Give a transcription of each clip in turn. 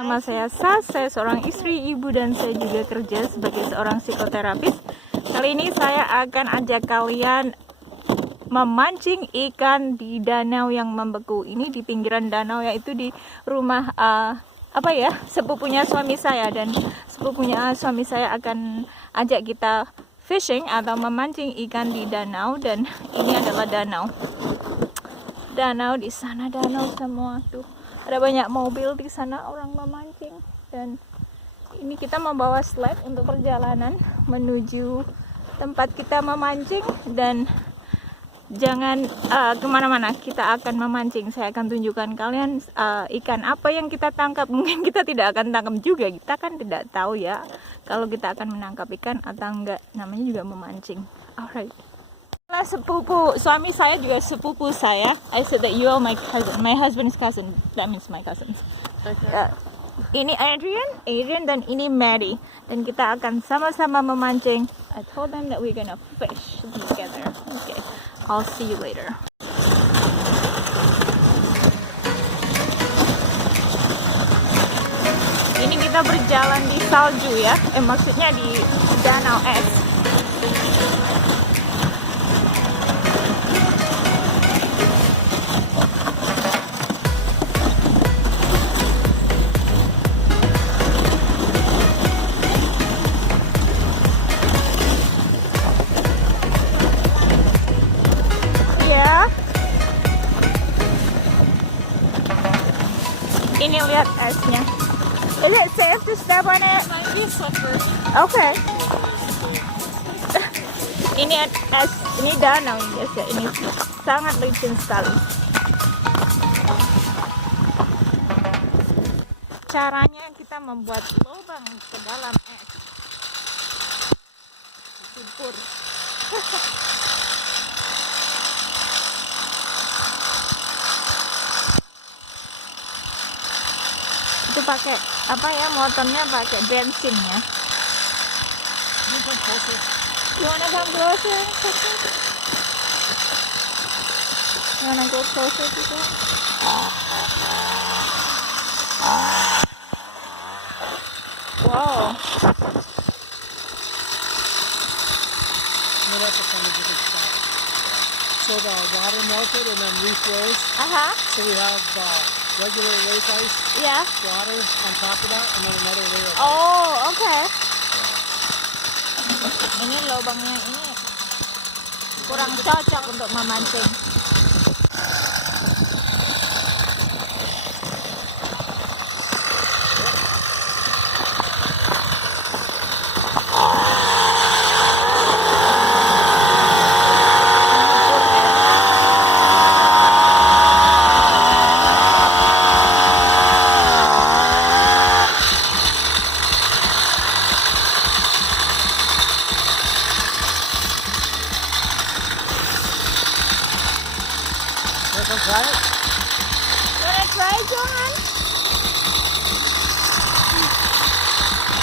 Nama saya saya seorang istri, ibu, dan saya juga kerja sebagai seorang psikoterapis. Kali ini saya akan ajak kalian memancing ikan di danau yang membeku. Ini di pinggiran danau, yaitu di rumah sepupunya suami saya. Dan sepupunya suami saya akan ajak kita fishing atau memancing ikan di danau. Dan ini adalah danau. Danau di sana, danau semua tuh. Ada banyak mobil di sana, orang memancing. Dan ini kita membawa sled untuk perjalanan menuju tempat kita memancing. Dan jangan kemana-mana, kita akan memancing. Saya akan tunjukkan kalian ikan apa yang kita tangkap. Mungkin kita tidak akan tangkap juga, kita kan tidak tahu ya kalau kita akan menangkap ikan atau enggak. Namanya juga memancing. Alright. Sepupu suami saya juga sepupu saya. I said that you are my cousin, my husband's cousin. That means my cousin. Okay. Ini Adrian dan ini Mary. Dan kita akan sama-sama memancing. I told them that we're gonna fish together. Okay, I'll see you later. Ini kita berjalan di salju ya. Maksudnya di danau es. Ini lihat esnya. Is it safe to step on it? Okay. Ini es, ini danau guys ya. Ini sangat licin sekali. Caranya kita membuat lubang ke dalam es. Subur. Itu pakai motornya pakai bensin ya. You wanna come closer? You wanna go closer to that? Wow. That's a funny different spot. So the water melted and then refroze. So we have regular lake ice, water on top of that, and then another layer of ice. Oh, okay. Ini lubangnya ini kurang cocok untuk memancing.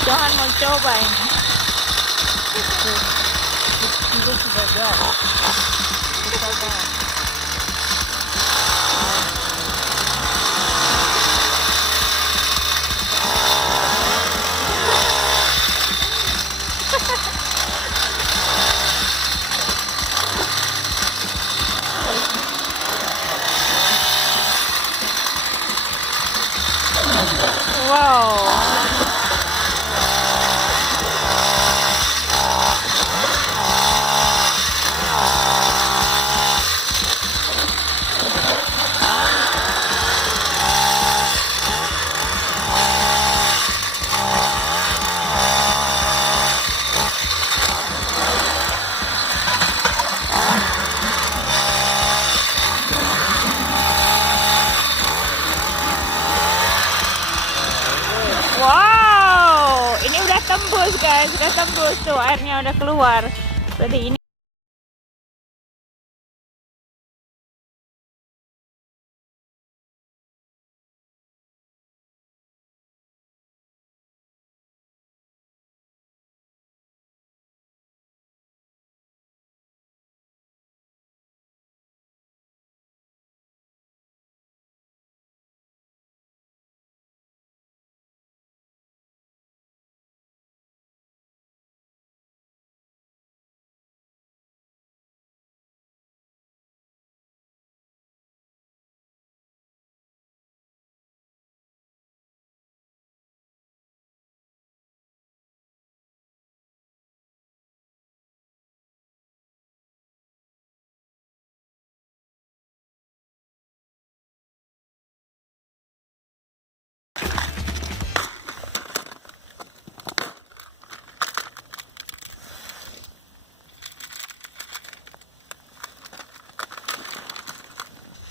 Johan mau coba ini. Wow. Wow, ini udah tembus guys, udah tembus tuh, airnya udah keluar. Berarti ini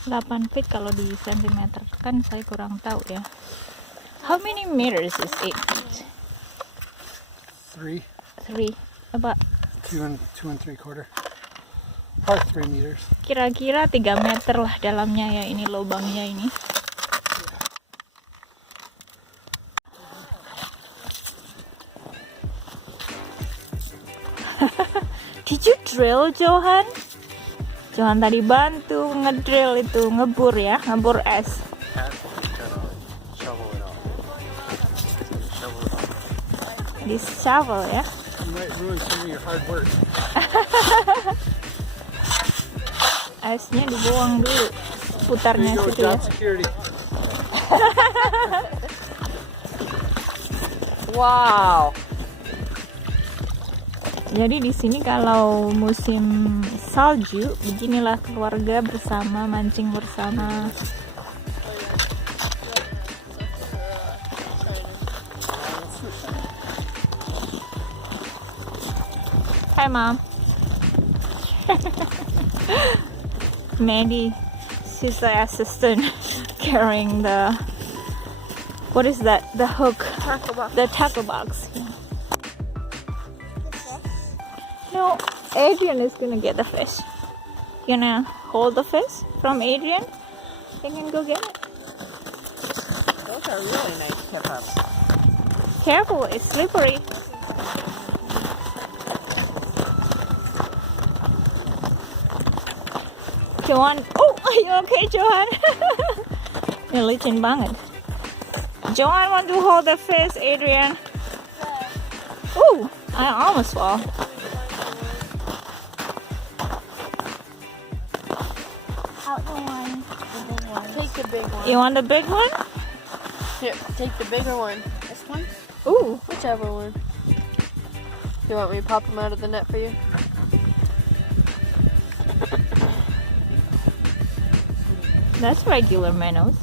8 feet kalau di sentimeter kan saya kurang tahu ya. How many meters is 8 feet? 3. About 2 and 3/4. Part 3 meters. kira-kira 3 meter lah dalamnya ya, ini lubangnya ini. Did you drill, Johan? Johan tadi bantu ngedrill itu, ngebur ya, ngebur es. Di shovel ya. You might ruin some of your hard work. Esnya dibuang dulu, putarnya situ ya. Wow. Jadi di sini kalau musim salju, beginilah keluarga bersama mancing bersama. Hi, Mom. Mandy, she's the assistant carrying the, what is that? The hook, the tackle box. No, Adrian is gonna get the fish. You gonna hold the fish from Adrian? They can go get it. Those are really nice hip-ups. Careful, it's slippery. Johan, oh, are you okay, Johan? You're licin banget. Johan want to hold the fish, Adrian. Ooh, I almost fall. Out the one. Take the big one. You want the big one? Here, take the bigger one. This one? Ooh, Whichever one. You want me to pop them out of the net for you? that's regular minnows.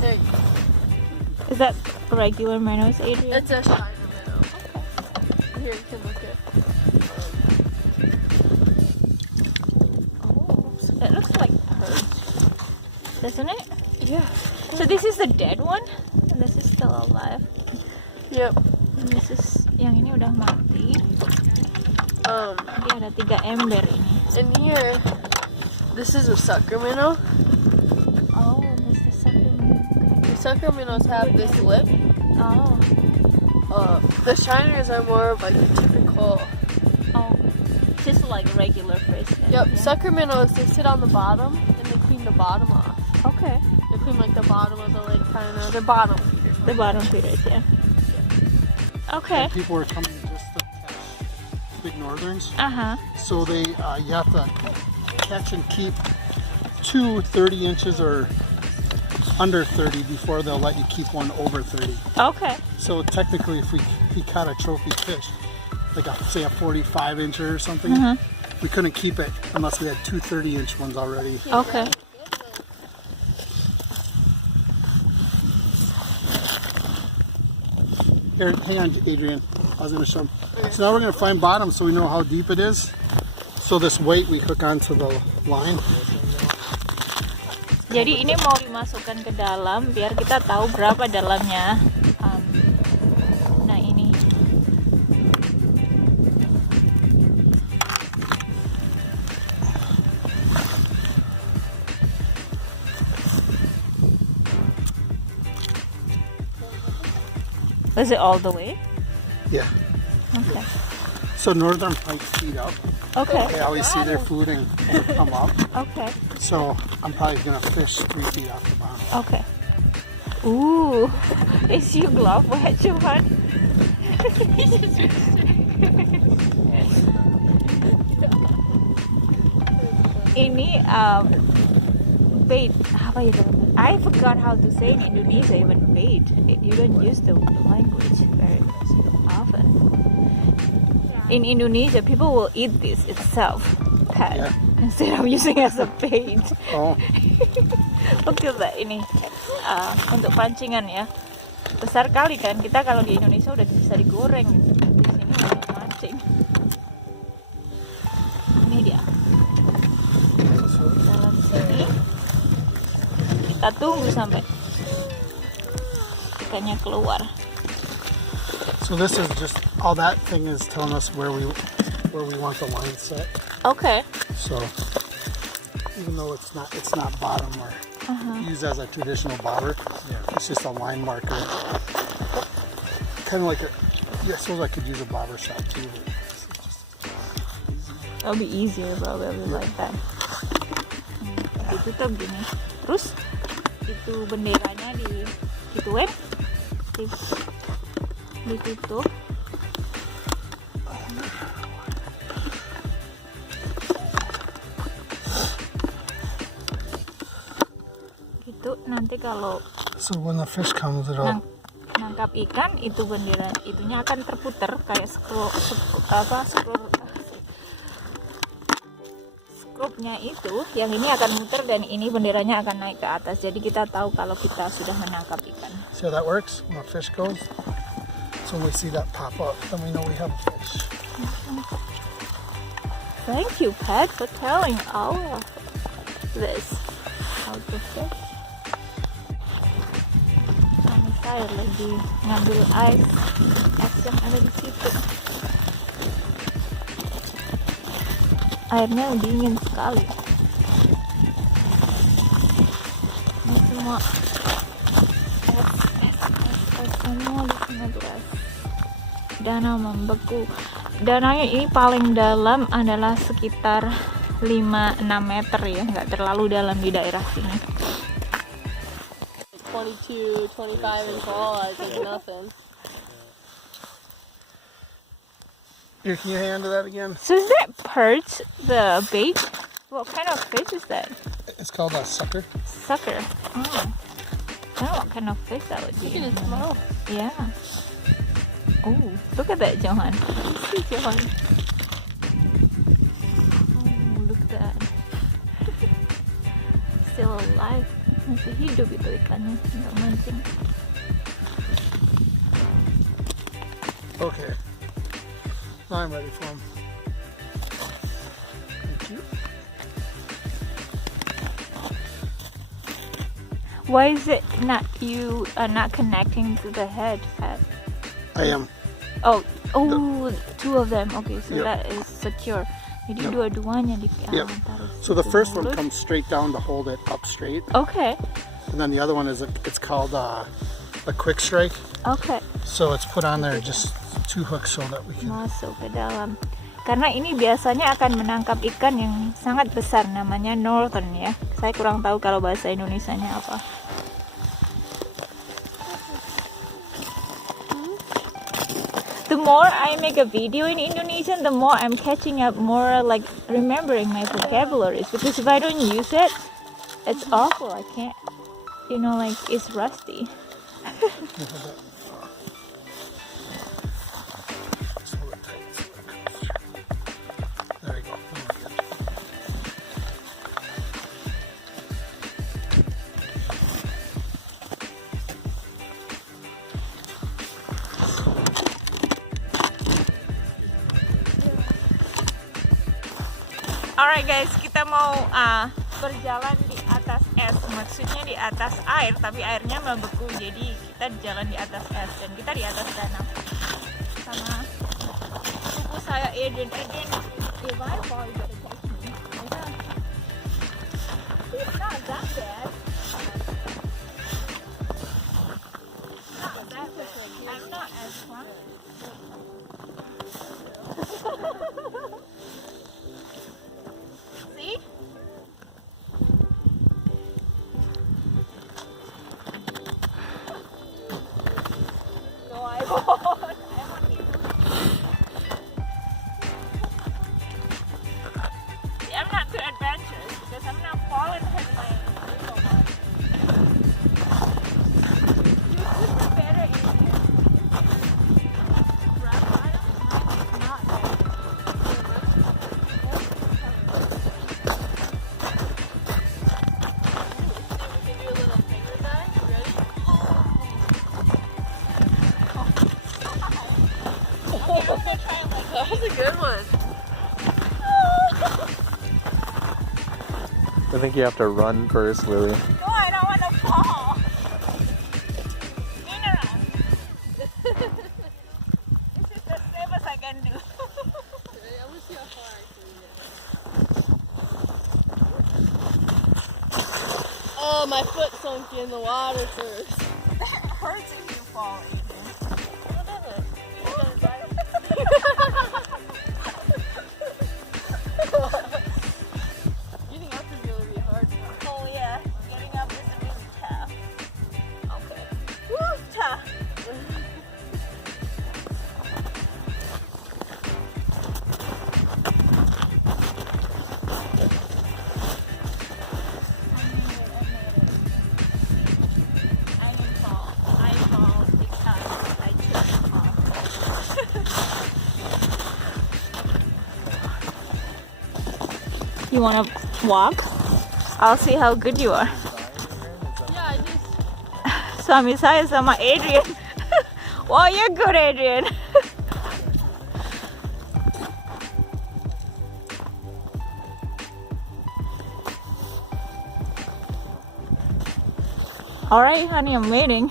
There you go. Is that regular minnows, Adrian? It's a shiner minnow. Here, you can look at. Oh, it looks like perch, doesn't it? Yeah. So this is the dead one, and this is still alive. Yep. And this is yang ini udah mati. Dia ada 3 ember ini. In here, this is a sucker minnow. Oh, this is sucker minnow. The sucker minnows have this lip. Oh, The shiners are more of like a typical. oh, just like regular fish. then, Yep. yeah. Sucker minnows, they sit on the bottom and they clean the bottom off. Okay, They clean like the bottom of the lake, kind of. The bottom. the bottom feeders, yeah. Okay. People are coming just to catch big northerns. So they, you have to catch and keep 2 30 inches or under 30 before they'll let you keep one over 30. Okay. So technically, if we caught a trophy fish, like say a 45 incher or something, we couldn't keep it unless we had 2 30-inch ones already. Okay. Here, hang on, Adrian. I was going to show them. So now we're going to find bottom so we know how deep it is. So this weight we hook onto the line. Jadi ini mau dimasukkan ke dalam biar kita tahu berapa dalamnya. Nah ini. Was it all the way? Yeah. Okay. So northern pikes feed up. Okay. They always see their food and come up. Okay. So I'm probably going to fish 3 feet off the bottom. Okay. Ooh, is your glove wet, Johan? Ini bait. Apa ya? I forgot how to say in Indonesia even bait. You don't use the language very often. In Indonesia, people will eat this itself, Yeah. instead of using as a bait. Oh, Look at that, ini untuk pancingan ya. Besar kali kan, kita kalau di Indonesia udah bisa digoreng, di sini untuk mancing. Ini dia dalam sini. Kita tunggu sampai ikannya keluar. So this is just all that thing is telling us where we want the line set. Okay. So even though it's not bottom or used as a traditional bobber, it's just a line marker. Kind of like I suppose I could use a bobber shot too. But it's just easy. It'll be easier probably like that. Ditutup gini. Terus itu benderanya ditutup. Gitu nanti kalau So when the fish comes, it'll nangkap ikan itu bendera itunya akan terputar kayak skrupnya itu yang ini akan muter dan ini benderanya akan naik ke atas, jadi kita tahu kalau kita sudah menangkap ikan. See how that works when the fish goes? So when we see that pop up, then we know we have a fish. Thank you, Pat, for telling all of this. How to fish. Saya lagi ngambil es yang ada di situ. Airnya dingin sekali. Ini semua es semua di sini tuh es. Danau membeku. Danaunya ini paling dalam adalah sekitar 5-6 meter ya, nggak terlalu dalam di daerah sini. 22, 25 and tall, I think nothing. Here, can you hand to that again? So is that perch the bait? What kind of fish is that? It's called a sucker. Sucker. Oh. I don't know what kind of fish that would be. Look at its mouth. Yeah. Oh, look at that, Johan. See, Johan. Oh, look at that. Still alive. Masih hidup itu ikannya, nggak mancing. Okay. Now I'm ready for him. Thank you. Why is it not not connecting to the head, Pat? I am. Oh, two of them. Okay, so that is secure. Jadi dua-duanya taruh. So the first one comes straight down to hold it up straight, Okay. and then the other one it's called a quick strike. Okay. So it's put on there just 2 hooks so that we can. Masuk ke dalam. Karena ini biasanya akan menangkap ikan yang sangat besar, namanya northern ya. Saya kurang tahu kalau bahasa Indonesianya apa. The more I make a video in Indonesian, the more I'm catching up, more like remembering my vocabularies. Because if I don't use it, it's awful. I can't, like it's rusty. There you go. Alright guys, kita mau berjalan di atas es. Maksudnya di atas air, tapi airnya membeku. Jadi kita jalan di atas es dan kita di atas danau. Sama sepupu saya Eden. If I fall, you better catch me. It's not that bad. Not that bad. I'm not as fun. See? No, I won't. I want you. See, I'm not too adventurous because I'm not falling in my little one. You should be better in rock bottom. Mine is not there. That was a good one. I think you have to run first, Lily. No, I don't want to my foot sunk in the water first. That hurts if you fall, Adrian. What is it? Getting up is gonna be hard. Oh yeah, getting up is really tough. Okay. Woo, tough. You wanna walk? I'll see how good you are. Yeah, I just. Suami saya sama Adrian. Wow, you're good, Adrian. All right, honey, I'm waiting.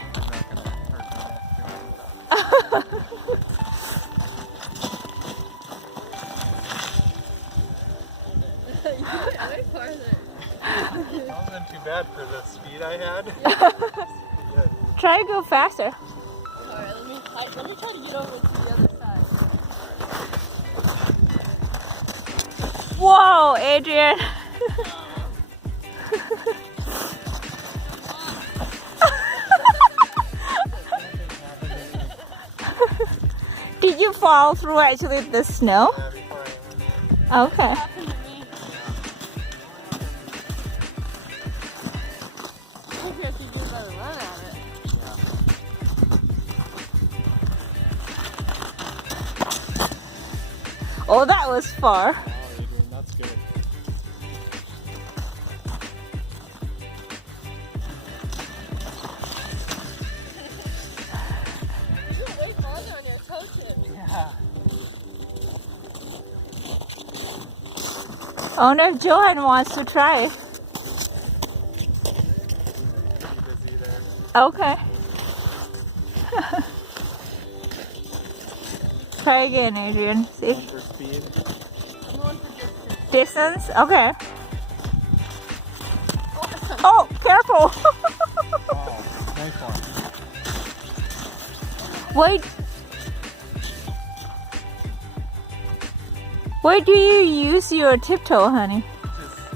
Way farther. That wasn't too bad for the speed I had. Try to go faster. Alright, let me try to get over to the other side. Whoa, Adrian. Did you fall through actually the snow? Okay. Happened to me. I think you have to do another run at it. Oh, that was far. Wow, Adrian, that's good. You're way farther on your toe tip. Yeah. I wonder if Johan wants to try. Busy there. Okay. Try again, Adrian. See. For speed. I'm going for Distance? distance. Okay. Oh, careful. Oh, nice one. Wait. Where do you use your tiptoe, honey? Just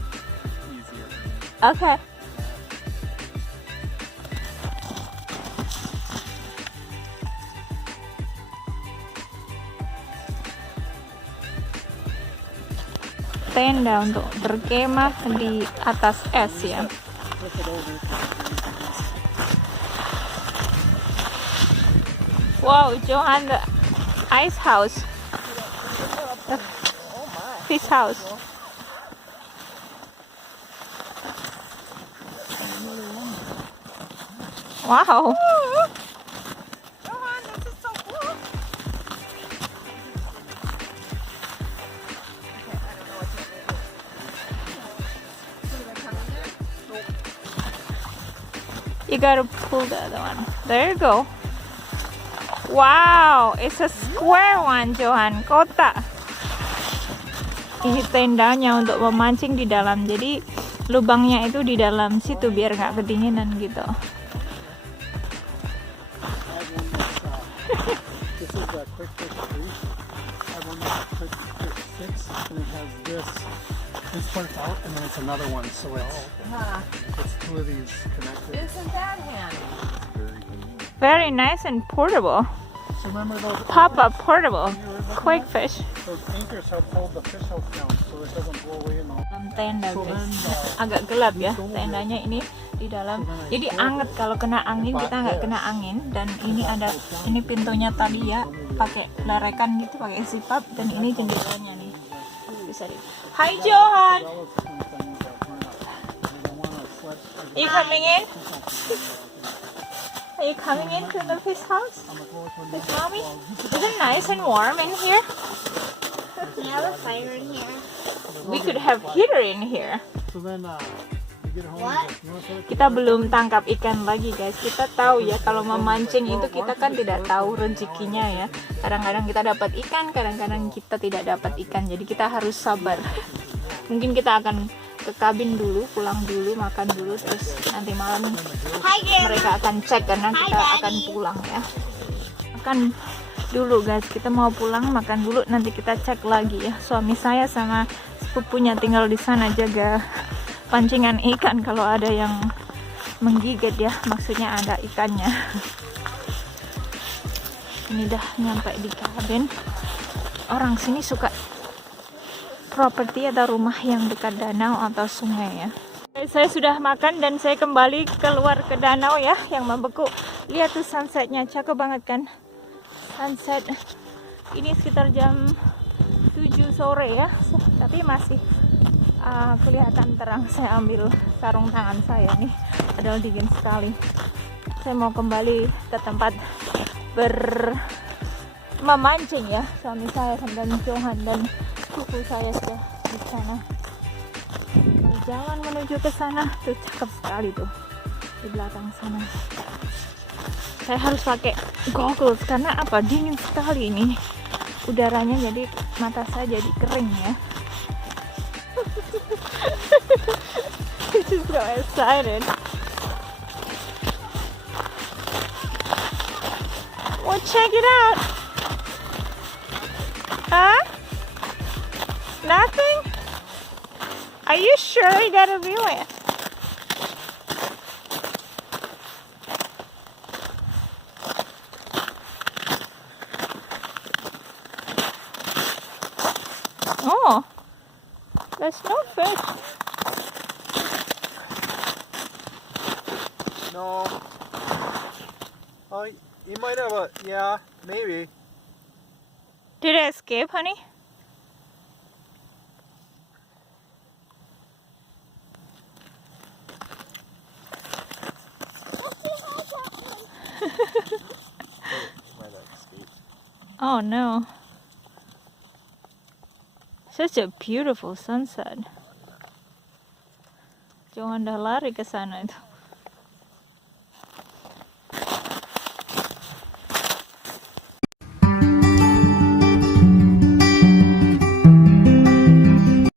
easier for me. Okay. Tenda untuk berkemah di atas es ya. Flip it over. Wow, Johan, the ice house. The fish house. Wow. Johan, this is so cool. You gotta pull the other one. There you go. Wow, it's a square one, Johan. Kotak. Ini tendanya untuk memancing di dalam. Jadi lubangnya itu di dalam situ biar nggak kedinginan gitu. This is a quick fish 3. I have one that's quick fish 6, and it has this part's out, and then it's another one. So it's two of these connected. Isn't that handy? Very convenient. Very nice and portable. So remember those Pop-up portable. Quick fish. those anchors help hold the fish house down so it doesn't blow away in the Dalam tenda, So guys. then, Agak gelap ya tendanya ini di dalam. Jadi anget kalau kena angin, kita nggak kena angin. Dan ini pintunya tadi ya pakai lerekan gitu, pakai zip up. Dan ini jendelanya nih bisa di. Hai Johan, you coming in? Are you coming into the fish house with mommy? Is it nice and warm in here? We have a fire in here. We could have heater in here. So then you get home. You want to Kita belum tangkap ikan lagi, guys. Kita tahu ya kalau memancing itu kita kan tidak tahu rezekinya ya. Kadang-kadang kita dapat ikan, kadang-kadang kita tidak dapat ikan. Jadi kita harus sabar. Mungkin kita akan ke kabin dulu, pulang dulu, makan dulu, terus nanti malam mereka akan cek karena kita akan pulang ya. Makan dulu guys, kita mau pulang, makan dulu, nanti kita cek lagi ya. Suami saya sama sepupunya tinggal di sana jaga pancingan ikan kalau ada yang menggigit ya, maksudnya ada ikannya. Ini dah nyampe di kabin. Orang sini suka properti atau rumah yang dekat danau atau sungai ya. Saya sudah makan dan saya kembali keluar ke danau ya yang membeku. Lihat tuh sunsetnya, cakep banget kan sunset. Ini sekitar jam 7 sore ya, tapi masih kelihatan terang. Saya ambil sarung tangan saya nih, padahal dingin sekali. Saya mau kembali ke tempat memancing ya. Suami saya dan Johan dan kuku saya sudah di sana. Jalan menuju ke sana tuh cakep sekali tuh di belakang sana. Saya harus pakai goggles karena apa? Dingin sekali ini udaranya, jadi mata saya jadi kering ya. This is so excited. Well, check it out. Huh? Nothing? Are you sure you gotta view it? Oh, there's no fish. No. Oh, you might have a, yeah, maybe. Did it escape, honey? Oh no. Such a beautiful sunset. Jangan dah lari ke sana itu.